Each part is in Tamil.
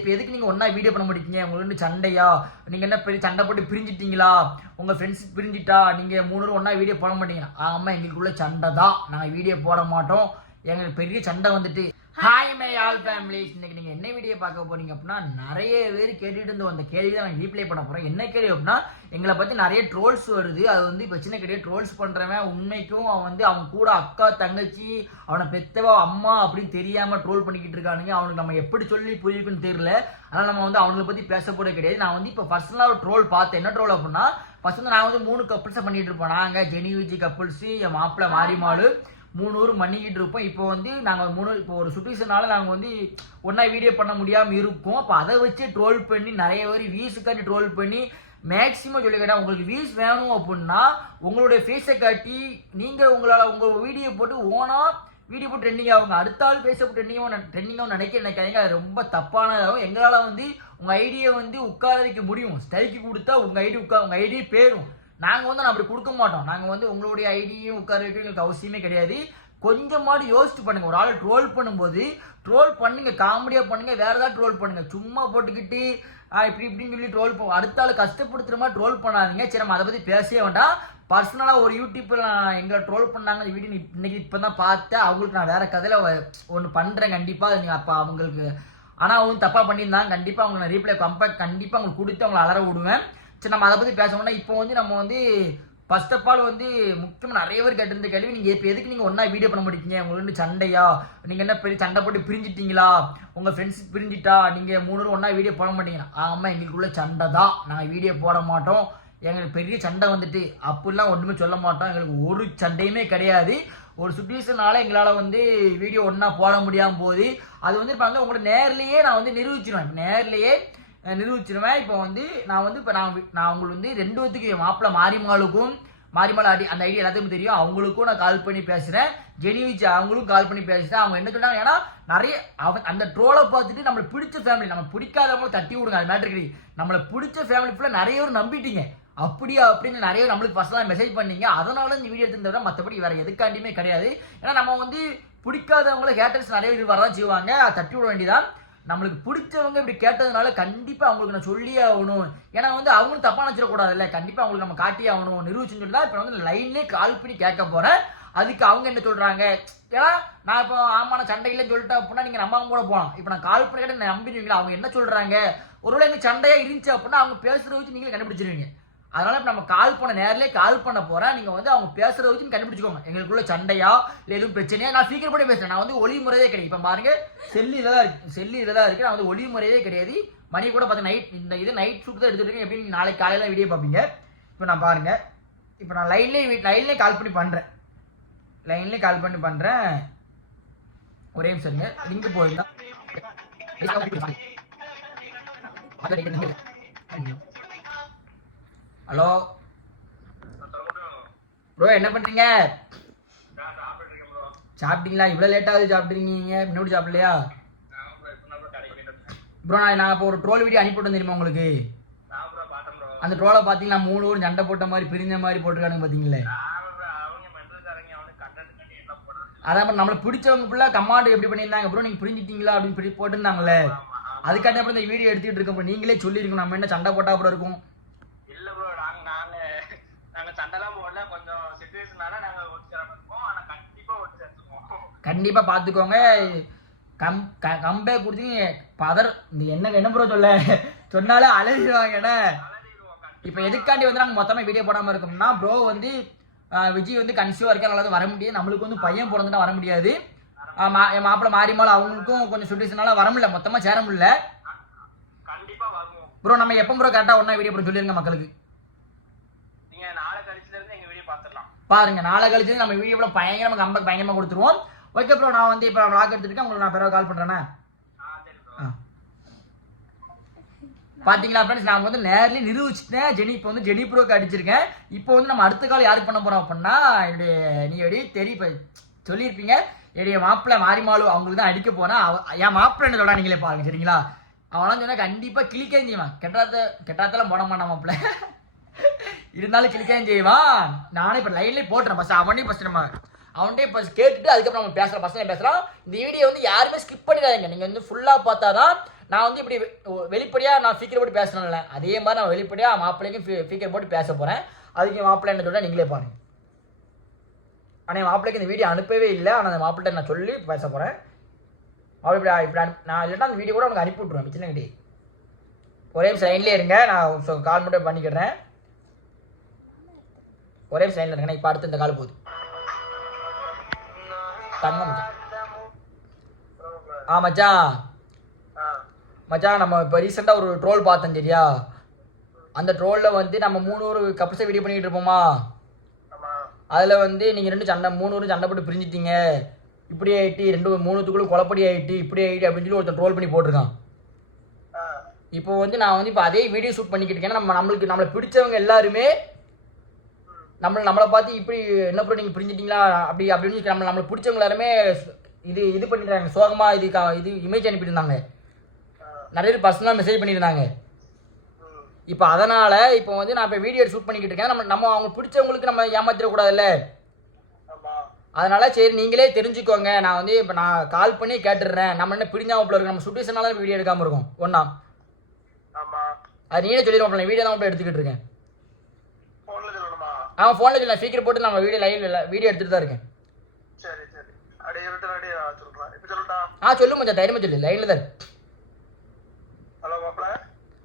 இப்போ எதுக்கு நீங்கள் ஒன்றா வீடியோ பண்ண முடிக்கீங்க உங்களுக்கு சண்டையா? நீங்கள் என்ன பெரிய சண்டை போட்டு பிரிஞ்சிட்டீங்களா? உங்கள் ஃப்ரெண்ட்ஸ் பிரிஞ்சிட்டா? நீங்கள் மூணு பேரும் ஒன்றா வீடியோ போட மாட்டீங்க. ஆமாம் எங்களுக்குள்ள சண்டை தான் நாங்கள் வீடியோ போட மாட்டோம். எங்களுக்கு பெரிய சண்டை வந்துட்டு ஹாய் மை ஆல் ஃபேமிலிஸ் இன்னைக்கு நீங்கள் என்ன வீடியோ பார்க்க போறீங்க அப்படின்னா நிறைய பேர் கேட்டுட்டு இருந்த அந்த கேள்வி தான் நான் ரீப்ளை பண்ண போகிறேன் என்ன கேள்வி அப்படின்னா எங்களை பற்றி நிறைய ட்ரோல்ஸ் வருது. அது வந்து இப்போ சின்ன கிடையாது ட்ரோல்ஸ் பண்ணுறவன் உண்மைக்கும் அவன் வந்து அவன் கூட அக்கா தங்கச்சி அவனை பெத்தவா அம்மா அப்படின்னு தெரியாமல் ட்ரோல் பண்ணிக்கிட்டு இருக்கானுங்க. அவனுக்கு நம்ம எப்படி சொல்லி புரியுக்குன்னு தெரியல. அதனால் நம்ம வந்து அவங்களை பற்றி பேச போட கிடையாது. நான் வந்து இப்போ பர்சனலாக ஒரு ட்ரோல் பார்த்தேன். என்ன ட்ரோல் அப்படின்னா ஃபர்ஸ்ட் வந்து நான் வந்து மூணு கப்புள்ஸை பண்ணிட்டு இருப்போம் நாங்கள் ஜெனி விஜி கப்புள்ஸு என் மாப்பிள்ளை மாரிமாடு மூணு ஊர் பண்ணிக்கிட்டு இருப்போம். இப்போ வந்து நாங்கள் மூணு இப்போ ஒரு சுச்சுவேஷனால நாங்கள் வந்து ஒன்றா வீடியோ பண்ண முடியாமல் இருக்கோம். அப்போ அதை வச்சு ட்ரோல் பண்ணி நிறைய பேர் வியூஸுக்காண்டி ட்ரோல் பண்ணி மேக்ஸிமம் சொல்லி கேட்டால் உங்களுக்கு வியூஸ் வேணும் அப்படின்னா உங்களுடைய ஃபேஸை காட்டி நீங்கள் உங்களால் உங்கள் வீடியோ போட்டு ஓனாக வீடியோ போட்டு ட்ரெண்டிங் ஆகுங்க அடுத்த ஆள் ஃபேஸ்புக் ட்ரெண்டிங்காக ட்ரெண்டிங்காக நினைக்க நினைக்காதீங்க. அது ரொம்ப தப்பானதாகும் எங்களால் வந்து உங்கள் ஐடியை வந்து உட்கார வைக்க முடியும். ஸ்டைக்கு கொடுத்தா உங்கள் ஐடி உட்கா உங்கள் ஐடியே பேரும். நாங்கள் வந்து நான் அப்படி கொடுக்க மாட்டோம். நாங்கள் வந்து உங்களுடைய ஐடியும் உட்கார வைக்க எங்களுக்கு அவசியமே கிடையாது. கொஞ்சமாவது யோசிச்சு பண்ணுங்க. ஒரு ஆள் ட்ரோல் பண்ணும்போது ட்ரோல் பண்ணுங்க காமெடியாக பண்ணுங்க வேற ஏதாவது ட்ரோல் பண்ணுங்க. சும்மா போட்டுக்கிட்டு இப்படி இப்படின்னு சொல்லி ட்ரோல் பண்ணுவோம் அடுத்த ஆள் கஷ்டப்படுத்துற மாதிரி ட்ரோல் பண்ணாதீங்க. சரி நம்ம அதை பற்றி பேசவே வேண்டாம். பர்சனலாக ஒரு யூடியூப்பில் நான் எங்களை ட்ரோல் பண்ணாங்க. வீடியோ இன்னைக்கு இப்போ தான் பார்த்தேன். அவங்களுக்கு நான் வேற கதையில் ஒன்று பண்ணுறேன் கண்டிப்பாக நீங்கள் அப்போ அவங்களுக்கு ஆனால் அவங்க தப்பாக பண்ணியிருந்தாங்க. கண்டிப்பாக அவங்க நான் ரீப்ளை கம்பேர் கண்டிப்பாக அவங்களுக்கு கொடுத்து அவங்களை அலற விடுவேன். சரி நம்ம அதை பற்றி பேசணும்னா இப்போ வந்து நம்ம வந்து ஃபர்ஸ்ட் ஆஃப் ஆல் வந்து முக்கியமாக நிறைய பேர் கேட்டிருந்த கேள்வி நீங்கள் இப்போ எதுக்கு நீங்கள் ஒன்றா வீடியோ பண்ண மாட்டீங்க? உங்களுக்கு வந்து சண்டையா? நீங்கள் என்ன பெரிய சண்டை போட்டு பிரிஞ்சிட்டீங்களா? உங்கள் ஃப்ரெண்ட்ஸ் பிரிஞ்சிட்டா? நீங்கள் மூணு பேரும் ஒன்றா வீடியோ போட மாட்டீங்கன்னா ஆமாம் எங்களுக்குள்ள சண்டை தான். நாங்கள் வீடியோ போட மாட்டோம். எங்களுக்கு பெரிய சண்டை வந்துட்டு அப்படிலாம் ஒன்றுமே சொல்ல மாட்டோம். எங்களுக்கு ஒரு சண்டையுமே கிடையாது. ஒரு சுச்சுவேஷனால எங்களால் வந்து வீடியோ ஒன்றா போட முடியாமல் போகுது. அது வந்து இப்போ வந்து உங்களோட நேர்லேயே நான் வந்து நிரூபிச்சிருவேன். நேர்லேயே நிரூபிச்சிருவேன். இப்போ வந்து நான் வந்து இப்போ நான் நான் உங்களுக்கு வந்து ரெண்டு பேத்துக்கு என் மாரிமாளுக்கும் மாரிமாள் அடி அந்த ஐடியா எல்லாத்துக்கும் தெரியும். அவங்களுக்கும் நான் கால் பண்ணி பேசுகிறேன் ஜெனிவிச்சு அவங்களும் கால் பண்ணி பேசுகிறேன் அவங்க என்ன சொன்னாங்க ஏன்னா நிறைய அவன் அந்த ட்ரோலை பார்த்துட்டு நம்மளை பிடிச்ச ஃபேமிலி நம்ம பிடிக்காதவங்களும் தட்டி விடுங்க. அது மேட்ரு கிடையாது. நம்மளை பிடிச்ச ஃபேமிலி ஃபுல்லாக நிறைய பேர் நம்பிட்டீங்க. அப்படியா அப்படின்னு நிறைய பேர் நம்மளுக்கு ஃபர்ஸ்ட்லாம் மெசேஜ் பண்ணீங்க. அதனால இந்த வீடியோ எடுத்து தவிர மற்றபடி வேறு எதுக்காண்டியுமே கிடையாது. ஏன்னா நம்ம வந்து பிடிக்காதவங்கள ஹேட்டர்ஸ் நிறைய பேர் வரதான் செய்வாங்க. அதை தட்டி விட வேண்டியதான் நம்மளுக்கு பிடிச்சவங்க இப்படி கேட்டதுனால கண்டிப்பா அவங்களுக்கு நான் சொல்லியே ஆகணும். ஏன்னா வந்து அவங்களும் தப்பா நினச்சிடக்கூடாதுல்ல. கண்டிப்பா அவங்களுக்கு நம்ம காட்டியே ஆகணும். நிரூபிச்சுன்னு சொல்லி இப்போ வந்து லைன்லேயே கால் பண்ணி கேட்க போறேன். அதுக்கு அவங்க என்ன சொல்றாங்க? ஏன்னா நான் இப்போ ஆமா நான் சண்டை சொல்லிட்டேன் அப்படின்னா நீங்க நம்பாம கூட போகலாம். இப்போ நான் கால் பண்ணி கேட்டு நம்பிடுவீங்களா அவங்க என்ன சொல்றாங்க? ஒருவேளை எனக்கு சண்டையா இருந்துச்சு அப்படின்னா அவங்க பேசுறத வச்சு நீங்களே கண்டுபிடிச்சிருவீங்க. அதனால இப்போ நம்ம கால் பண்ண நேரில் கால் பண்ண போறேன். நீங்க வந்து அவங்க பேசுறத வச்சு கண்டுபிடிச்சிக்கோங்க. எங்களுக்குள்ள சண்டையா இல்ல எதுவும் பிரச்சனையா? நான் சீக்கிரம் கூட பேசுறேன். நான் வந்து ஒளி முறையே கிடையாது. இப்ப பாருங்க செல்லு இதில் தான் இருக்கு. செல்லு இதில் தான் இருக்கு. நான் வந்து ஒளி முறையே கிடையாது. மணி கூட பார்த்து நைட் இந்த இது நைட் ஷூட் தான் எடுத்துட்டு இருக்கேன். எப்படி நாளைக்கு காலையில வீடியோ பார்ப்பீங்க. இப்போ நான் பாருங்க. இப்போ நான் லைன்லேயே லைன்லேயே கால் பண்ணி பண்றேன். லைன்லேயே கால் பண்ணி பண்றேன். ஒரே நிமிஷம் இருங்க. லிங்க் போயிருந்தா. ஹலோ. ப்ரோ என்ன பண்ணுறீங்க சாப்பிட்டீங்களா? இவ்வளோ லேட் ஆகுது சாப்பிட்றீங்க முன்னாடி சாப்பிடலையா? ப்ரோ நான் நான் இப்போ ஒரு ட்ரோல் வீடியோ அனுப்பிவிட்டேன் தெரியுமா உங்களுக்கு? அந்த ட்ரோலை பார்த்தீங்கன்னா மூணு ஊர் சண்டை போட்ட மாதிரி பிரிஞ்ச மாதிரி போட்டிருக்கானுங்க பார்த்தீங்களே. அதான் அப்புறம் நம்மளை பிடிச்சவங்க ஃபுல்லாக கமாண்ட் எப்படி பண்ணியிருந்தாங்க? ப்ரோ நீங்கள் பிரிஞ்சிட்டீங்களா அப்படின்னு போட்டிருந்தாங்களே. அதுக்காண்டி அப்புறம் இந்த வீடியோ எடுத்துக்கிட்டு இருக்கோம் நீங்களே சொல்லியிருக்கோம் நம்ம என்ன சண்டை போட்டா அப்புறம் இருக்கும் இல்ல ப்ரோ நாங்க நாங்க நாங்க சண்டைலாம் போடல கொஞ்சம் சிச்சுவேஷனால நாங்க ஒட்டு சேராம இருக்கோம் ஆனா கண்டிப்பா ஒட்டு சேர்த்துக்குவோம் கண்டிப்பாக பார்த்துக்கோங்க கம் க கம்பே கொடுத்தீங்க. பதர் என்ன என்ன ப்ரோ சொல்ல? சொன்னாலே அழகிடுவாங்க என்ன? கண்டிப்பா. இப்போ எதுக்காண்டி வந்து நாங்கள் மொத்தமாக வீடியோ போடாமல் இருக்கோம்னா ப்ரோ வந்து விஜய் வந்து கன்சியூவாக இருக்க அதனால வர முடியாது. நம்மளுக்கு வந்து பையன் பிறந்துட்டா வர முடியாது. மா என் மாப்பிள்ளை மாறிமால் அவங்களுக்கும் கொஞ்சம் சுச்சுவேஷனால வர முடியல. மொத்தமாக சேர முடியல. கண்டிப்பா ப்ரோ நம்ம எப்போ ப்ரோ கரெக்டாக ஒன்றா வீடியோ போட சொல்லிருங்க மக்களுக்கு நீங்க நாளை கழிச்சுல இருந்து எங்க வீடியோ பாத்துடலாம் பாருங்க நாளை கழிச்சு நம்ம வீடியோ பயங்கரமாக கம்பேக் பயங்கரமாக கொடுத்துருவோம். ஓகே ப்ரோ நான் வந்து இப்போ vlog எடுத்துருக்கேன் உங்களுக்கு நான் பிறகு கால் பண்ணுறேண்ணே ஆ சரி ப்ரோ ஆ. பாத்தீங்களா ஃப்ரெண்ட்ஸ் நான் வந்து நேர்லயே நிரூபிச்சிட்டேன். ஜெனி இப்போ வந்து ஜெனி ப்ரோக்கு அடிச்சிருக்கேன். இப்போ வந்து நம்ம அடுத்த கால் யாருக்கு பண்ண போறோம் அப்படின்னா என்னுடைய நீ எப்படி தெரிய சொல்லியிருப்பீங்க. என்னுடைய மாப்பிள்ளை மாரிமாலு அவங்களுக்கு தான் அடிக்க போனா அவ என் மாப்பிள்ளை என்ன சொல்றா நீங்களே பாருங்க சரிங்களா? அவனாம் சொன்னா கண்டிப்பா கிளிக்கே செய்வான் கெட்டாத்த கெட்டாத்தெல்லாம் போட மாட்டான் மாப்பிள்ளை. இருந்தாலும் கிளிக்கே செய்வான். நானே இப்போ லைன்லேயே போட்டுறேன் ஃபஸ்ட் அவனே ஃபஸ்ட் நம்ம அவன்கிட்ட இப்போ கேட்டுட்டு அதுக்கப்புறம் நம்ம பேசுகிறோம் பசங்க பேசுகிறோம் இந்த வீடியோ வந்து யாருமே ஸ்கிப் பண்ணிடாதீங்க. நீங்கள் வந்து ஃபுல்லாக பார்த்தா தான் நான் வந்து இப்படி வெளிப்படையாக நான் ஃபீக்கர் போட்டு பேசணும்ல அதே மாதிரி நான் வெளிப்படையாக மாப்பிள்ளைக்கும் ஃபீக்கர் போட்டு பேச போகிறேன் அதுக்கு மாப்பிள்ளை என்ன சொல்ல நீங்களே பாருங்க. ஆனால் என் மாப்பிள்ளைக்கு இந்த வீடியோ அனுப்பவே இல்லை. ஆனால் அந்த மாப்பிள்ளை நான் சொல்லி பேச போகிறேன் அவள் இப்படி இப்படி நான் இல்லைன்னா அந்த வீடியோ கூட உனக்கு அனுப்பி விட்ருவேன் பிரச்சனை கிடையாது ஒரே நிமிஷம் லைன்லேயே இருங்க. நான் கால் மட்டும் பண்ணிக்கிறேன். ஒரே நிமிஷம் இருக்கேன் இருங்க இப்போ அடுத்து இந்த கால் போகுது. தங்கம் மச்சான். ஆ மச்சான் மச்சான் நம்ம இப்போ ரீசெண்டாக ஒரு ட்ரோல் பார்த்தோம் சரியா? அந்த ட்ரோலில் வந்து நம்ம மூணு ஒரு கப்ஸை வீடியோ பண்ணிக்கிட்டு இருப்போமா? அதில் வந்து நீங்கள் ரெண்டு சண்டை மூணு ஒரு சண்டை போட்டு பிரிஞ்சிட்டீங்க. இப்படி ஆயிட்டு ரெண்டு மூணுத்துக்குள்ளே குழப்படி ஆகிட்டு இப்படி ஆயிட்டு அப்படின்னு சொல்லி ஒருத்தன் ட்ரோல் பண்ணி போட்டிருக்கான். இப்போ வந்து நான் வந்து இப்போ அதே வீடியோ ஷூட் பண்ணிக்கிட்டு இருக்கேன். நம்ம நம்மளுக்கு நம்மளை பிடிச்சவங்க எல்லாருமே நம்மளை நம்மளை பார்த்து இப்படி என்ன ப்ரோ நீங்கள் பிரிஞ்சிட்டீங்களா அப்படி அப்படின்னு நம்ம நம்மளை பிடிச்சவங்க எல்லாருமே இது இது பண்ணிடுறாங்க. சோகமாக இது இது இமேஜ் அனுப்பியிருந்தாங்க நிறைய பேர் பர்சனலாக மெசேஜ் பண்ணியிருந்தாங்க. இப்போ அதனால் இப்போ வந்து நான் இப்போ வீடியோ ஷூட் பண்ணிக்கிட்டு இருக்கேன். நம்ம நம்ம அவங்க பிடிச்சவங்களுக்கு நம்ம ஏமாத்திடக்கூடாதுல்ல. அதனால சரி நீங்களே தெரிஞ்சுக்கோங்க. நான் வந்து இப்போ நான் கால் பண்ணி கேட்டுடுறேன். நம்ம என்ன பிரிஞ்சாமப்பில் இருக்கு. நம்ம சுட்டேஷனால வீடியோ எடுக்காமல் இருக்கோம். ஒன்றா அது நீங்களே சொல்லிடுவோம் வீடியோ தான் எடுத்துக்கிட்டு இருக்கேன். அவன் ஃபோனில் சொல்லலாம் ஸ்பீக்கர் போட்டு நம்ம வீடியோ லைவ் வீடியோ எடுத்துகிட்டு தான் இருக்கேன். சரி சரி. அப்படியே விட்டு அப்படியே சொல்றேன் இப்ப சொல்லட்டா? ஆ சொல்லு மச்சான் தைரியமா சொல்லு. லைனில் தான் இருக்கு. ஹலோ மாப்பிள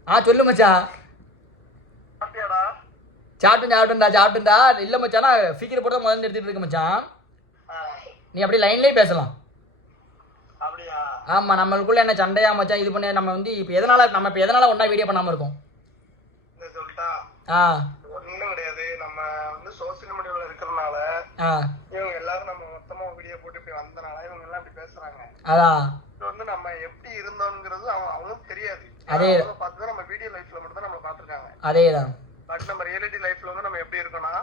ஆ சொல்லு மச்சான். அப்படியாடா சாப்பிட்டு சாப்பிட்டுந்தா சாப்பிட்டுந்தா இல்லை மச்சான் ஸ்பீக்கர் போட்டு முதல்ல எடுத்துகிட்டு இருக்கேன் மச்சான். நீ அப்படியே லைன்லேயே பேசலாம். ஆமாம் நம்மளுக்குள்ள என்ன சண்டையா மச்சான் இது பண்ணி நம்ம வந்து இப்போ எதனால் நம்ம இப்போ எதனால் ஒன்றா வீடியோ பண்ணாமல் இருக்கோம்? ஆ. வந்து சோசியல் மீடியால இருக்கிறனால ஆ. இவங்க எல்லாரும் நம்ம மொத்தமா வீடியோ போட்டு இப்படி வந்தனால இவங்க எல்லாம் இப்படி பேசுறாங்க. அதான் இது வந்து நம்ம எப்படி இருந்தோம்ங்கிறது அவங்க அவங்களுக்கு தெரியாது. அதே. பார்த்து நம்ம வீடியோ லைஃப்ல மட்டும் தான் நம்ம பாத்துருக்காங்க அதே தான் பட் நம்ம ரியாலிட்டி லைஃப்ல வந்து நம்ம எப்படி இருக்கோம்னா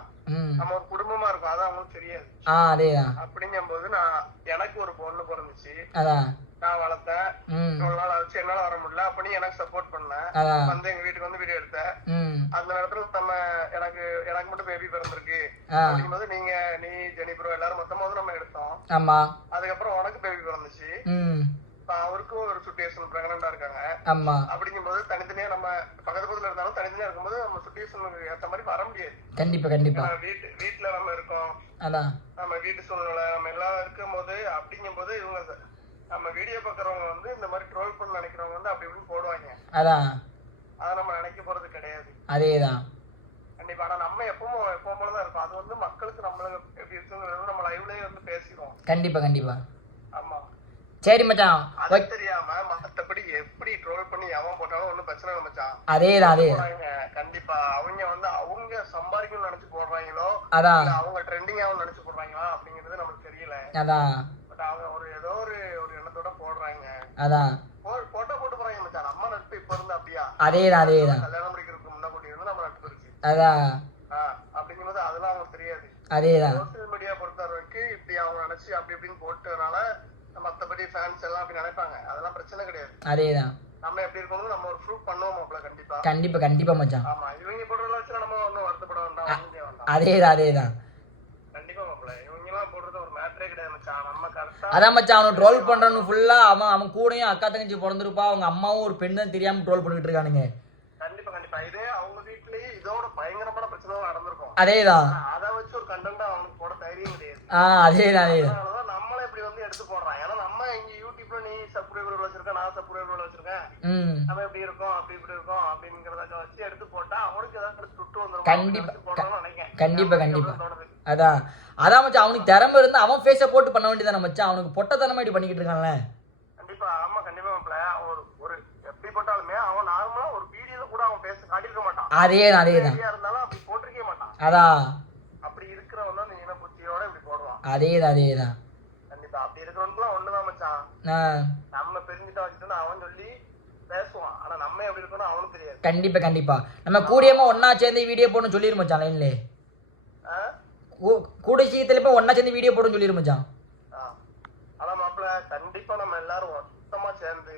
நம்ம ஒரு குடும்பமா இருக்கோம். அது அவங்களுக்கு தெரியாது. ஆ அதே தான் அப்படிங்கும்போது நான் எனக்கு ஒரு பொண்ணு பிறந்துச்சு. அதான் நான் வளர்த்தேன். இவ்வளவு நாள் ஆச்சு என்னால வர முடியல. அப்ப நீ எனக்கு சப்போர்ட் பண்ண. வந்து எங்க வீட்டுக்கு வந்து வீடியோ எடுத்த. ம். அந்த நேரத்துல நம்ம எனக்கு எனக்கு மட்டும் பேபி பிறந்திருக்கு. அப்படிங்கும்போது நீங்க நீ ஜெனிப்ரோ எல்லாரும் மொத்தமா வந்து நம்ம எடுத்தோம். அதுக்கப்புறம் உனக்கு பேபி பிறந்துச்சு. அவருக்கும் ஒரு சுச்சுவேஷன் பிரெக்னண்டா இருக்காங்க. ஆமாம் அப்படிங்கும்போது தனித்தனியா நம்ம பக்கத்து பக்கத்துல இருந்தாலும் தனித்தனியா இருக்கும்போது நம்ம சுச்சுவேஷனுக்கு ஏத்த மாதிரி வர முடியாது. கண்டிப்பாக ஏன்னா வீட்டு வீட்டுல நம்ம இருக்கோம். அதான். நம்ம வீட்டு சூழ்நிலை நம்ம எல்லாம் இருக்கும்போது அப்படிங்கும்போது இவங்க ச- நம்ம வீடியோ பார்க்கறவங்க வந்து இந்த மாதிரி ட்ரோல் பண்ண நினைக்கிறவங்க வந்து அப்படி இப்படின்னு போடுவாங்க. அதான். அதை நம்ம நினைக்க போறது கிடையாது. அதே தான் கண்டிப்பா. ஆனா நம்ம எப்பவும் எப்பவும் போலதான் இருக்கும். அது வந்து மக்களுக்கு நம்மள எப்படி இருக்குங்கிறது நம்ம லைவ்லயே வந்து பேசிடுவோம். கண்டிப்பாக கண்டிப்பாக ஆமா. சரி மச்சான். அது தெரியாம மத்தபடி எப்படி ட்ரோல் பண்ணி எவன் போட்டாலும் ஒண்ணும் பிரச்சனை இல்லை மச்சான். அதே தான் அதே கண்டிப்பா. அவங்க வந்து அவங்க சம்பாதிக்கணும்னு நினைச்சு போடுறாங்களோ அதான். அவங்க ட்ரெண்டிங் ஆகும் நினைச்சு போடுறாங்களா அப்படிங்கிறது நமக்கு தெரியல. அதான். பட் அவங்க ஒரு ஏதோ ஒரு ஒரு எண்ணத்தோட போடுறாங்க அதான். போ- போட்டோ போட்டு போறாங்க மச்சான். நம்ம நட்பு இப்ப இருந்து அப்படியா? அதே தான் அதே தான் கல்யாணம் முடிக்கிறதுக்கு முன்ன கூட்டி இருந்து நம்ம நட்பு இருக்கு. அதான். அப்படிங்கும்போது அதெல்லாம் அவங்களுக்கு தெரியாது. சோசியல் மீடியா பொறுத்த வரைக்கும் இப்படி அவங்க நினைச்சு அப்படி இப்படின்னு போட்டதுனால மத்தபடி ஃபேன்ஸ் எல்லாம் அப்படி நினைப்பாங்க. அதெல்லாம் பிரச்சனை கிடையாது. நம்ம எப்படி இருக்கணும் நம்ம ஒரு ப்ரூஃப் பண்ணுவோம் மாப்ள கண்டிப்பா. கண்டிப்பாக மச்சான். ஆமா இவங்க போடுறத வச்சு நம்ம ஒன்றும் வருத்தப்பட வேண்டாம் ஒண்ணும் செய்ய வேண்டாம் அதே தான் அதே தான் கண்டிப்பா மாப்ள இவங்க எல்லாம் போடுறது ஒரு மேட்டரே கிடையாது மச்சான் நம்ம கரெக்டா அதான் மச்சான் அவனை ட்ரோல் பண்ணுறன்னு ஃபுல்லாக அவன் அவன் கூடயும் அக்கா தங்கச்சி பிறந்திருப்பா அவங்க அம்மாவும் ஒரு பெண் தான் தெரியாமல் ட்ரோல் பண்ணிட்டு இருக்கானுங்க. கண்டிப்பா கண்டிப்பா. இதே அவங்க வீட்லயே இதோட பயங்கரமான பிரச்சனை நடந்திருக்கும். அதே தான் ஆனா அதை வச்சு ஒரு கண்டென்ட் அவனுக்கு போட தைரியம் கிடையாது. ஆ அதே தான் அதே தான் அதனாலதான் நம்மள இப்படி வந்து எடுத்து போடுறான். ஏன்னா நம்ம இங்க யூடியூப்ல நீ சப்ஸ்கிரைபர் வச்சிருக்க நான் சப்ஸ்கிரைபர் வச்சிருக்கேன். நம்ம எப்படி இருக்கோம் அப்படி இப்படி இருக்கோம் அப்படிங்கறத வச்சு எடுத்து போட்டா அவனுக்கு ஏதாவது துட்டு வந்துரும்? கண்டிப்பா. கண்டிப்பா, கண்டிப்பா. அதான். அதான் மச்சான் அவனுக்கு திறமை இருந்து அவன் ஃபேஸை போட்டு பண்ண வேண்டியதானே மச்சான். அவனுக்கு பொட்டத்தனமா இப்படி பண்ணிக்கிட்டு இருக்கான்ல. கண்டிப்பா ஆமா கண்டிப்பா ஒரு ஒரு எப்படி போட்டாலுமே அவன் நார்மலா ஒரு வீடியோல கூட அவன் பேச காட்டியிருக்க மாட்டான். அதே தான் அதே தான் இருந்தாலும் அப்படி போட்டிருக்கவே மாட்டான். அதான். அப்படி இருக்கிறவன் தான் இந்த இனப்புத்தியோட இப்படி போடுவான். அதே தான் அதே தான் கண்டிப்பா அப்படி இருக்கிறவனுக்குலாம் ஒண்ணுதான் மச்சான். நம்ம பிரிஞ்சுட்டா வச்சுட்டு அவன் சொல்லி பேசுவான். ஆனா நம்ம எப்படி இருக்கணும் அவனுக்கு தெரியாது. கண்டிப்பா கண்டிப்பா. நம்ம கூடியமா ஒண்ணா சேர்ந்து வீடியோ போடணும் சொல்லிரு மச்சான் லைன்ல? கூட சீக்கிரத்துல இப்ப ஒன்னா சேர்ந்து வீடியோ போடணும் சொல்லிரு மச்சான் ஆ. ஆனா மாப்பிள கண்டிப்பா நம்ம எல்லாரும் மொத்தமா சேர்ந்து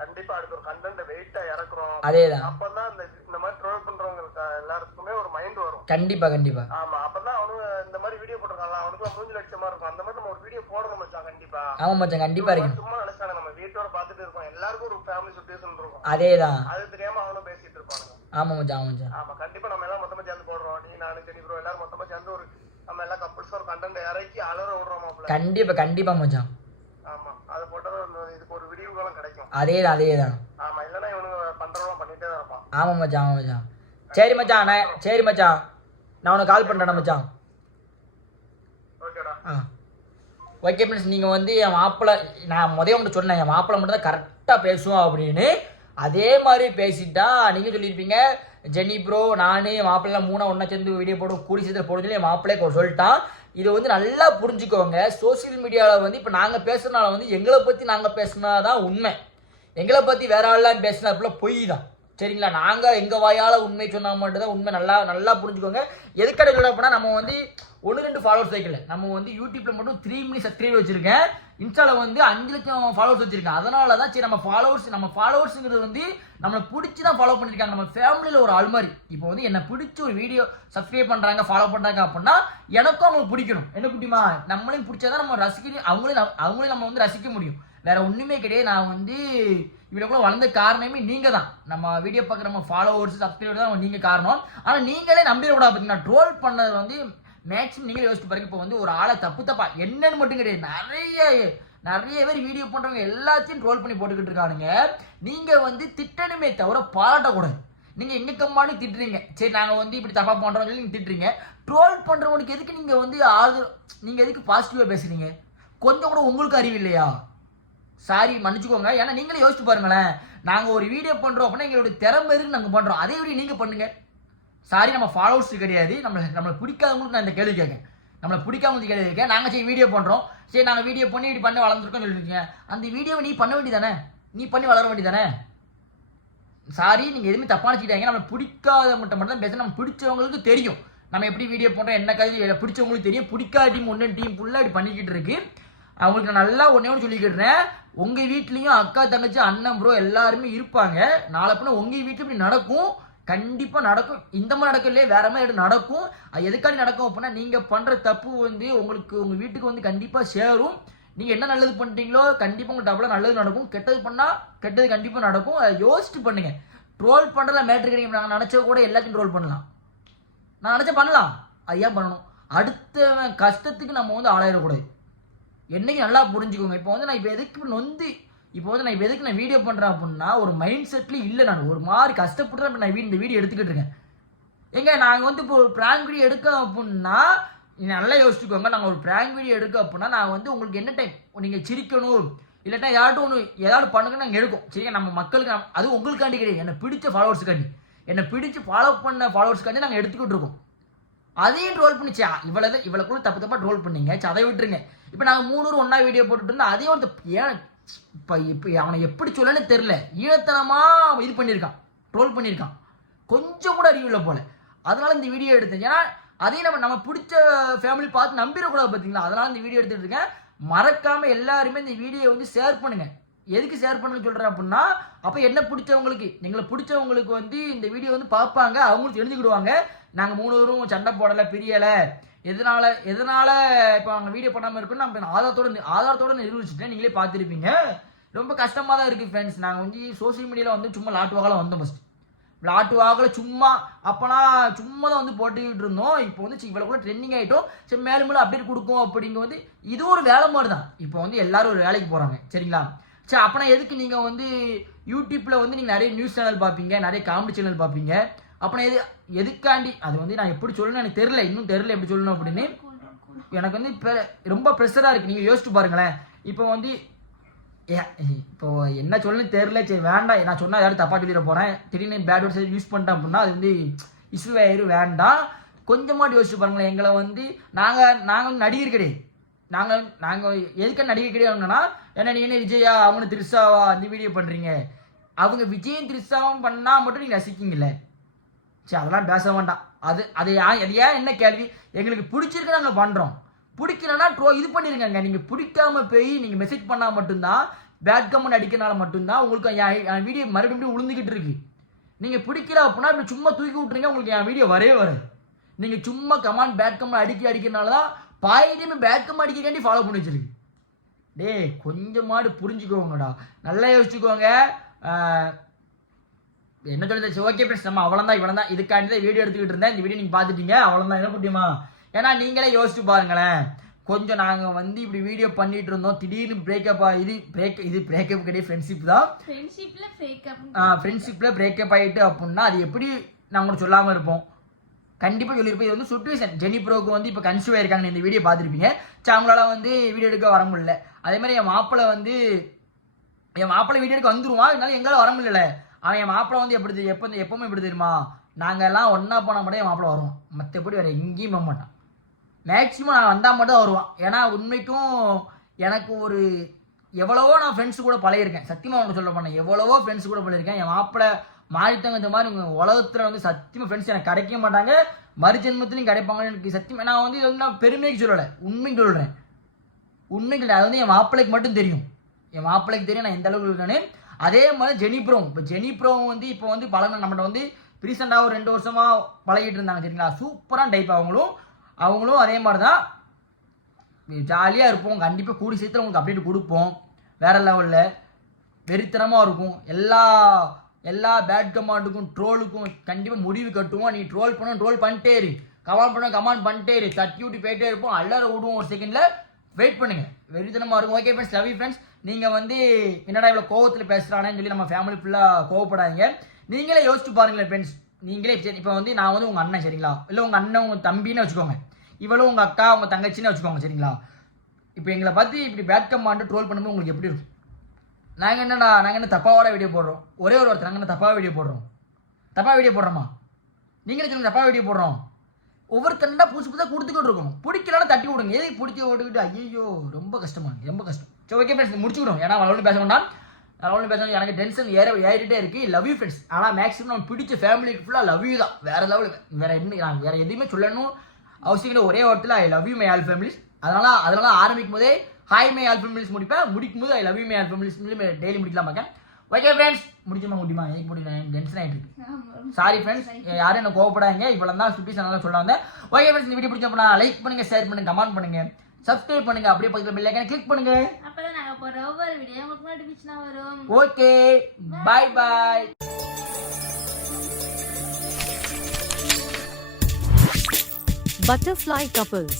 கண்டிப்பா அடுத்த ஒரு கண்டென்ட் வெயிட்டா இறக்குறோம். அதே தான் அப்பதான் இந்த இந்த மாதிரி ட்ரோல் பண்றவங்களுக்கு எல்லாருக்குமே ஒரு மைண்ட் வரும். கண்டிப்பா கண்டிப்பா. ஆமா அப்பதான் அவனுங்க இந்த மாதிரி வீடியோ போட்டிருக்காங்க அவனுக்கு அடிச்ச மாதிரி இருக்கும். அந்த மாதிரி நம்ம ஒரு வீடியோ போடணும் மச்சான் கண்டிப்பா. ஆமாம் மச்சான் கண்டிப்பாக இருக்கு. சும்மா நினைச்சாங்க நம்ம வீட்டோட பாத்துட்டு இருக்கோம். எல்லாருக்கும் ஒரு ஃபேமிலி சுச்சுவேஷன் இருக்கும் அதே தான் அது தெரியாம அவனும் பேசிட்டு இருப்பானுங்க. ஆமாம் மச்சான் ஆமாம் மச்சான். ஆமா கண்டிப்பா நம்ம எல்லாம் மொத்தமா சேர்ந்து போடுறோம். நீ நானு ஜெனி ப்ரோ எல்லாரும் மொத்தமா சேர்ந்து ஒரு நம்ம எல்லாம் கப்பல்ஸ் ஒரு கண்டென்ட் இறக்கி அலற விடுறோம் மாப்ள கண்டிப்பாக கண்டிப்பாக மச்சான். ஆமா அது போட்டா ஒரு- இதுக்கு ஒரு விடிவு காலம் கிடைக்கும் அதே தான் அதே தான் ஆமாம் மச்சான் ஆமாம் மச்சான். சரி மச்சான் நான் சரி மச்சான். நான் உனக்கு கால் பண்ணுறேன் மச்சான். ஆ. ஓகே ஃப்ரெண்ட்ஸ் நீங்கள் வந்து என் மாப்பிள்ளை நான் முதல்ல ஒன்று சொன்னேன் என் மாப்பிள்ளை மட்டும் தான் கரெக்டாக பேசுவோம் அப்படின்னு. அதே மாதிரி பேசிட்டா நீங்கள் சொல்லியிருப்பீங்க ஜெனி ப்ரோ நான் என் மாப்பிள்ளை மூணா ஒன்றா சேர்ந்து வீடியோ போடும் கூடி சேர்த்து போட சொல்லி என் மாப்பிள்ளையே சொல்லிட்டான். இது வந்து நல்லா புரிஞ்சுக்கோங்க சோஷியல் மீடியாவில் வந்து இப்போ நாங்கள் பேசுறதுனால வந்து எங்களை பற்றி நாங்கள் பேசுனா தான் உண்மை. எங்களை பற்றி வேற ஆள்லாம் பேசினாப்புல பொய் தான் சரிங்களா? நாங்கள் எங்கள் வாயால் உண்மை சொன்னால் மட்டும்தான் உண்மை நல்லா நல்லா புரிஞ்சுக்கோங்க. எதுக்கடை சொல்ல போனால் நம்ம வந்து ஒன்று ரெண்டு ஃபாலோவர்ஸ் வைக்கல. நம்ம வந்து யூடியூப்பில் மட்டும் த்ரீ மினிட் சப்ஸ்கிரைப் வச்சிருக்கேன். இன்ஸ்டாவில் வந்து அஞ்சு லட்சம் ஃபாலோவர்ஸ் வச்சிருக்கேன். அதனால தான் சரி நம்ம ஃபாலோவர்ஸ் நம்ம ஃபாலோவர்ஸுங்கிறது வந்து நம்மளை பிடிச்சி தான் ஃபாலோ பண்ணியிருக்காங்க நம்ம ஃபேமிலியில் ஒரு ஆள் மாதிரி இப்போ வந்து என்னை பிடிச்ச ஒரு வீடியோ சப்ஸ்கிரைப் பண்ணுறாங்க ஃபாலோ பண்ணுறாங்க அப்படின்னா எனக்கும் அவங்களுக்கு பிடிக்கணும். என்ன குட்டிமா? நம்மளையும் பிடிச்சா தான் நம்ம ரசிக்க அவங்களையும் அவங்களையும் நம்ம வந்து ரசிக்க முடியும். வேற ஒண்ணுமே கிடையாது. நான் வந்து இவ்வளோக்குள்ள வளர்ந்த காரணமே நீங்க தான் நம்ம வீடியோ பார்க்குற நம்ம ஃபாலோவர்ஸ் சப்ஸ்கிரைபர் தான் நீங்க காரணம். ஆனா நீங்களே நம்பிடக்கூடாது பார்த்தீங்கன்னா ட்ரோல் பண்ணது வந்து மேக்ஸிமம் நீங்களே யோசிச்சு பாருங்க. இப்போ வந்து ஒரு ஆளை தப்பு தப்பா என்னன்னு மட்டும் கிடையாது. நிறைய நிறைய பேர் வீடியோ பண்றவங்க எல்லாத்தையும் ட்ரோல் பண்ணி போட்டுக்கிட்டு இருக்கானுங்க. நீங்க வந்து திட்டணுமே தவிர பாராட்டக்கூடாது. நீங்க எங்க கம்மானு திட்டுறீங்க. சரி நாங்க வந்து இப்படி தப்பா பண்றோம்னு சொல்லி நீங்க திட்டுறீங்க. ட்ரோல் பண்றவனுக்கு எதுக்கு நீங்க வந்து ஆறு நீங்க எதுக்கு பாசிட்டிவா பேசுறீங்க? கொஞ்சம் கூட உங்களுக்கு அறிவு இல்லையா? சாரி மன்னிச்சுக்கோங்க. ஏன்னா நீங்களே யோசிச்சு பாருங்களேன். நாங்கள் ஒரு வீடியோ பண்ணுறோம் அப்படின்னா எங்களுடைய திறமை இருக்கு நாங்கள் பண்ணுறோம் அதே வீடியோ நீங்கள் பண்ணுங்க. சாரி நம்ம ஃபாலோவர்ஸ் கிடையாது. நம்மளை நம்மளை பிடிக்காதவங்களுக்கு நான் இந்த கேள்வி கேட்கேன் நம்மளை பிடிக்காமல் கேள்வி கேட்கேன் நாங்கள் சரி வீடியோ பண்ணுறோம் சரி நாங்கள் வீடியோ பண்ணி இப்படி பண்ணி வளர்ந்துருக்கோம் சொல்லிருக்கீங்க அந்த வீடியோவை நீ பண்ண வேண்டியதானே? நீ பண்ணி வளர வேண்டியதானே? சாரி நீங்கள் எதுவுமே தப்பான வச்சுக்கிட்டாங்க நம்ம பிடிக்காத மட்டும் மட்டும் தான் பேச நம்ம பிடிச்சவங்களுக்கு தெரியும். நம்ம எப்படி வீடியோ பண்ணுறோம் என்ன கதை பிடிச்சவங்களுக்கு தெரியும். பிடிக்காத டீம் ஒன்று டீம் ஃபுல்லாக இப்படி பண்ணிக்கிட்டு இருக்கு. அவங்களுக்கு நான் நல்லா ஒன்றே ஒன்று சொல்லிக்கிட்டுறேன் உங்கள் வீட்லேயும் அக்கா தங்கச்சி அண்ணன் ப்ரோ எல்லாருமே இருப்பாங்க. நாளை பின்ன உங்கள் வீட்டில் இப்படி நடக்கும். கண்டிப்பாக நடக்கும். இந்த மாதிரி நடக்கும் இல்லையே வேற மாதிரி எடுத்து நடக்கும். அது எதுக்காண்டி நடக்கும் அப்படின்னா நீங்கள் பண்ணுற தப்பு வந்து உங்களுக்கு உங்கள் வீட்டுக்கு வந்து கண்டிப்பாக சேரும். நீங்கள் என்ன நல்லது பண்ணுறீங்களோ கண்டிப்பாக உங்களுக்கு டபுளாக நல்லது நடக்கும். கெட்டது பண்ணால் கெட்டது கண்டிப்பாக நடக்கும். அதை யோசிச்சு பண்ணுங்க. ட்ரோல் பண்ணுறதுல மேட்ரு கிடைக்கும் நாங்கள் நினச்ச கூட எல்லாத்தையும் ட்ரோல் பண்ணலாம். நான் நினச்சா பண்ணலாம். அது ஏன் பண்ணணும்? அடுத்தவன் கஷ்டத்துக்கு நம்ம வந்து ஆளாயிடக்கூடாது. என்னைக்கு நல்லா புரிஞ்சுக்கோங்க. இப்போ வந்து நான் இப்போ எதுக்கு நொந்து இப்போ வந்து நான் இப்போ எதுக்கு நான் வீடியோ பண்ணுறேன் அப்படின்னா ஒரு மைண்ட் செட்லேயும் இல்லை நான். ஒரு மாதிரி கஷ்டப்பட்டு தான் நான் இந்த வீடியோ எடுத்துக்கிட்டு இருக்கேன். எங்க நாங்கள் வந்து இப்போ ஒரு ப்ராங்க் வீடியோ எடுக்க அப்படின்னா நல்லா யோசிச்சுக்கோங்க. நாங்கள் ஒரு ப்ராங்க் வீடியோ எடுக்க அப்படின்னா நான் வந்து உங்களுக்கு என்ன டைம் நீங்கள் சிரிக்கணும். இல்லாட்டா யார்ட்டும் ஒன்று ஏதாவது பண்ணுங்க நாங்கள் எடுக்கும். சரிங்க நம்ம மக்களுக்கு அது உங்களுக்காண்டி கிடையாது. என்னை பிடிச்ச ஃபாலோவர்ஸுக்காண்டி என்னை பிடிச்சு ஃபாலோ பண்ண ஃபாலோவர்ஸ்க்காண்டி நாங்கள் எடுத்துக்கிட்டு இருக்கோம். அதையும் ட்ரோல் பண்ணிச்சு. இவ்வளவு இவ்வளவுக்குள்ள கூட தப்பு தப்பா ட்ரோல் பண்ணீங்க. அதை விட்டுருங்க. இப்போ நாங்கள் மூணு ஒன்னா வீடியோ போட்டுட்டு இருந்தோம் அதையும் வந்து ஏன் இப்போ இப்போ அவனை எப்படி சொல்லன்னு தெரில ஈழத்தனமாக இது பண்ணியிருக்கான். ட்ரோல் பண்ணியிருக்கான். கொஞ்சம் கூட அறிவு இல்லை போல. அதனால இந்த வீடியோ எடுத்தேன். ஏன்னா அதையும் நம்ம நம்ம பிடிச்ச ஃபேமிலி பார்த்து நம்பிடக்கூடாது பார்த்தீங்களா அதனால இந்த வீடியோ எடுத்துட்டு இருக்கேன். மறக்காம எல்லாருமே இந்த வீடியோ வந்து ஷேர் பண்ணுங்க. எதுக்கு ஷேர் பண்ணுன்னு சொல்கிறேன் அப்படின்னா அப்போ என்ன பிடிச்சவங்களுக்கு எங்களை பிடிச்சவங்களுக்கு வந்து இந்த வீடியோ வந்து பார்ப்பாங்க. அவங்களுக்கு தெரிஞ்சுக்கிடுவாங்க. நாங்கள் மூணு பேரும் சண்டை போடலை பிரியலை. எதனால எதனால இப்போ அங்கே வீடியோ பண்ணாமல் இருக்குன்னு நம்ம ஆதாரத்தோட ஆதாரத்தோட நிரூபிச்சுட்டேன். நீங்களே பார்த்துருப்பீங்க. ரொம்ப கஷ்டமாக தான் இருக்குது ஃப்ரெண்ட்ஸ் நாங்கள் வந்து சோஷியல் மீடியாவில் வந்து சும்மா லாட்டு வாகல வந்தோம் ஃபஸ்ட் லாட்டு வாகல சும்மா அப்போனா சும்மா தான் வந்து போட்டுக்கிட்டு இருந்தோம். இப்போ வந்து இவ்வளோ கூட ட்ரெண்டிங் ஆகிட்டோம் சரி மேலும் மேலும் அப்டேட் கொடுக்கும் அப்படிங்க வந்து இது ஒரு வேலை மாதிரி தான் இப்போ வந்து எல்லாரும் ஒரு வேலைக்கு போகிறாங்க சரிங்களா? சரி அப்போனா எதுக்கு நீங்கள் வந்து யூடியூப்பில் வந்து நீங்கள் நிறைய நியூஸ் சேனல் பார்ப்பீங்க நிறைய காமெடி சேனல் பார்ப்பீங்க? அப்போனா எது எதுக்காண்டி? அது வந்து நான் எப்படி சொல்லணும்னு எனக்கு தெரில இன்னும் தெரில எப்படி சொல்லணும் அப்படின்னு. எனக்கு வந்து இப்போ ரொம்ப ப்ரெஷராக இருக்குது நீங்கள் யோசிச்சு பாருங்களேன். இப்போ வந்து இப்போ என்ன சொல்லணும்னு தெரில சரி வேண்டாம். நான் சொன்னால் யாரும் தப்பாக சொல்லிட போகிறேன் திடீர்னு பேட் வேர்ட்ஸ் யூஸ் பண்ணிட்டேன் அப்படின்னா அது வந்து இஷ்யூ ஆயிரும். வேண்டாம். கொஞ்சமாட்டு யோசிச்சு பாருங்களேன். எங்களை வந்து நாங்கள் நாங்கள் நடிகர் கிடையாது நாங்கள் நாங்கள் எதுக்கு நடிகர் கிடையாதுன்னா என்ன நீ என்ன விஜயா அவங்க திருசாவா அந்த வீடியோ பண்ணுறீங்க அவங்க விஜயும் திருசாவும் பண்ணால் மட்டும் நீங்கள் ரசிக்கீங்கல்ல. சரி அதெல்லாம் பேச வேண்டாம். அது அது ஏன் அது ஏன் என்ன கேள்வி? எங்களுக்கு பிடிச்சிருக்கு நாங்கள் பண்ணுறோம் பிடிக்கலன்னா ட்ரோ இது பண்ணிருக்காங்க. நீங்கள் பிடிக்காம போய் நீங்கள் மெசேஜ் பண்ணால் மட்டும்தான் பேட் கமெண்ட் அடிக்கிறனால மட்டும்தான் உங்களுக்கு என் வீடியோ மறுபடியும் விழுந்துக்கிட்டு இருக்கு. நீங்கள் பிடிக்கல அப்படின்னா இப்படி சும்மா தூக்கி விட்றீங்க உங்களுக்கு என் வீடியோ வரவே வராது. நீங்கள் சும்மா கமெண்ட் பேட் கமெண்ட் அடிக்க அடிக்கிறனால தான் பாதி டைம் கமெண்ட் அடிக்கிறக்காண்டி ஃபாலோ பண்ணி வச்சிருக்கு. டே கொஞ்சமாடு புரிஞ்சுக்கோங்கடா. நல்லா யோசிச்சுக்கோங்க. என்ன சொல்லுது ஓகே ஃப்ரெண்ட்ஸ் நம்ம அவ்வளோதான் இவ்வளோ தான் இதுக்காண்டி தான் வீடியோ எடுத்துக்கிட்டு இருந்தேன். இந்த வீடியோ நீங்கள் பார்த்துட்டீங்க. அவ்வளோதான் என்ன முடியுமா ஏன்னா நீங்களே யோசிச்சு பாருங்களேன். கொஞ்சம் நாங்கள் வந்து இப்படி வீடியோ பண்ணிட்டு இருந்தோம். திடீர்னு பிரேக்கப் இது பிரேக் இது பிரேக்கப் கிடையாது ஃப்ரெண்ட்ஷிப் தான். ஃப்ரெண்ட்ஷிப்ல ஃபேக்கப் ஃப்ரெண்ட்ஷிப்பில் பிரேக்கப் ஆகிட்டு அப்படின்னா அது எப்படி நாங்கள் சொல்லாமல் இருப்போம்? கண்டிப்பாக சொல்லியிருப்போம் இது வந்து சுச்சுவேஷன் ஜெனி ப்ரோக்கு வந்து இப்போ கன்சியூவ் ஆயிருக்காங்க இந்த வீடியோ பார்த்துருப்பீங்க. சரி அவங்களால வந்து வீடியோ எடுக்க வர முடியல. அதே மாதிரி என் மாப்பிள்ளை வந்து என் மாப்பிள்ளை வீடியோ எடுக்க வந்துருவான். இருந்தாலும் எங்களால் வர முடியல ஆனால் என் மாப்பிள்ளை வந்து எப்படி எப்போ எப்பவுமே எப்படி தெரியுமா? நாங்கள் எல்லாம் ஒன்றா போனால் மட்டும் என் மாப்பிள்ளை வருவோம் மற்றபடி வேறு எங்கேயும் போக மாட்டான். மேக்ஸிமம் நான் வந்தால் மட்டும் வருவான். ஏன்னா உண்மைக்கும் எனக்கு ஒரு எவ்வளவோ நான் ஃப்ரெண்ட்ஸ் கூட பழையிருக்கேன் சத்தியமாக அவங்க சொல்ல போனேன் எவ்வளவோ ஃப்ரெண்ட்ஸ் கூட பழையிருக்கேன் என் மாப்பிள்ளை மாறித்தவங்க இந்த மாதிரி உங்கள் உலகத்தில் வந்து சத்தியமாக ஃப்ரெண்ட்ஸ் எனக்கு கிடைக்க மாட்டாங்க. மறுஜென்மத்துலையும் கிடைப்பாங்கன்னு எனக்கு சத்தியமாக நான் வந்து இது வந்து நான் பெருமைக்கு சொல்லலை. உண்மைக்கு சொல்கிறேன் உண்மைக்கு அது வந்து என் மாப்பிள்ளைக்கு மட்டும் தெரியும். என் மாப்பிள்ளைக்கு தெரியும் நான் எந்த அளவுக்கு இருக்கேன்னு அதே மாதிரி ஜெனிப்ரோம் இப்போ ஜெனிப்ரோம் வந்து இப்போ வந்து பல நம்மகிட்ட வந்து ரீசெண்டாக ஒரு ரெண்டு வருஷமாக பழகிட்டு இருந்தாங்க சரிங்களா? சூப்பரான டைப் அவங்களும் அவங்களும் அதே மாதிரி தான் ஜாலியாக இருப்போம். கண்டிப்பாக கூடி சீக்கிரம் உங்களுக்கு அப்டேட் கொடுப்போம். வேற லெவலில் வெறித்தனமாக இருக்கும். எல்லா எல்லா பேட் கமாண்டுக்கும் ட்ரோலுக்கும் கண்டிப்பாக முடிவு கட்டுவோம். நீ ட்ரோல் பண்ண ட்ரோல் பண்ணிட்டே இரு. கமாண்ட் பண்ண கமாண்ட் பண்ணிட்டே இரு. தட்டி விட்டு போயிட்டே இருப்போம். அல்லார விடுவோம் ஒரு செகண்டில் வெயிட் பண்ணுங்க. வெறித்தனமாக இருக்கும் ஓகே ஃப்ரெண்ட்ஸ் லவ் ஃப்ரெண்ட்ஸ் நீங்கள் வந்து என்னடா இவ்வளோ கோவத்தில் பேசுகிறானேன்னு சொல்லி நம்ம ஃபேமிலி ஃபுல்லாக கோவப்படாதீங்க. நீங்களே யோசிச்சு பாருங்களேன் ஃப்ரெண்ட்ஸ் நீங்களே சரி இப்போ வந்து நான் வந்து உங்கள் அண்ணன் சரிங்களா? இல்லை உங்கள் அண்ணன் உங்கள் தம்பின்னு வச்சுக்கோங்க. இவளும் உங்கள் அக்கா உங்கள் தங்கச்சின்னு வச்சுக்கோங்க சரிங்களா? இப்போ எங்களை பற்றி இப்படி பேட் கம்மாண்டு ட்ரோல் பண்ணும்போது உங்களுக்கு எப்படி இருக்கும்? நாங்கள் என்னடா நாங்கள் என்ன தப்பாவோட வீடியோ போடுறோம்? ஒரே ஒரு ஒருத்தர் நாங்கள் என்ன தப்பாக வீடியோ போடுறோம்? தப்பாக வீடியோ போடுறோமா? நீங்களே சொல்லுங்கள் தப்பாக வீடியோ போடுறோம். ஒவ்வொருத்தண்டா புதுசு புதுசாக கொடுத்துக்கிட்டு இருக்கும் பிடிக்கலன்னா தட்டி விடுங்க. எதுக்கு பிடிச்சி ஓட்டுக்கிட்டு ஐயோ ரொம்ப கஷ்டமா ரொம்ப கஷ்டம். சரி ஓகே ஃப்ரெண்ட்ஸ் முடிச்சுக்கிறோம். ஏன்னா அவளோட பேச வேண்டாம். அவளோட பேச எனக்கு டென்ஷன் ஏற ஏறிட்டே இருக்கு. லவ் யூ ஃப்ரெண்ட்ஸ் ஆனால் மேக்ஸிமம் நம்ம பிடிச்ச ஃபேமிலிக்கு ஃபுல்லாக லவ் யூ தான். வேற லெவல் வேற என்ன நான் வேற எதுவுமே சொல்லணும் அவசியம் ஒரே வார்த்தையில் I love you my all families அதனால அதனால ஆரம்பிக்கும் போதே ஹாய் மை ஆல் ஃபேமிலிஸ் முடிப்பேன். முடிக்கும் போது I love you my all families daily முடிக்கலாம் பார்க்கேன் ஓகே ஃப்ரெண்ட்ஸ் முடிச்சுமா முடியுமா? எனக்கு முடியல. டென்ஷன் ஆகிட்டு இருக்கு. சாரி ஃப்ரெண்ட்ஸ் யாரும் என்ன கோவப்படாதீங்க. இவ்வளோ தான் சுட்டி சேனலில் சொல்ல வந்தேன் ஓகே ஃப்ரெண்ட்ஸ் இந்த வீடியோ பிடிச்சப்பனா லைக் பண்ணுங்க ஷேர் பண்ணுங்க கமெண்ட் பண்ணுங்க. சப்ஸ்கிரைப் பண்ணுங்க அப்படியே பக்கத்தில் பெல் ஐக்கனை கிளிக் பண்ணுங்க. அப்பதான் நாங்க போற ஒவ்வொரு வீடியோ உங்களுக்கு நோட்டிபிகேஷனா வரும். Okay bye bye Butterfly couples.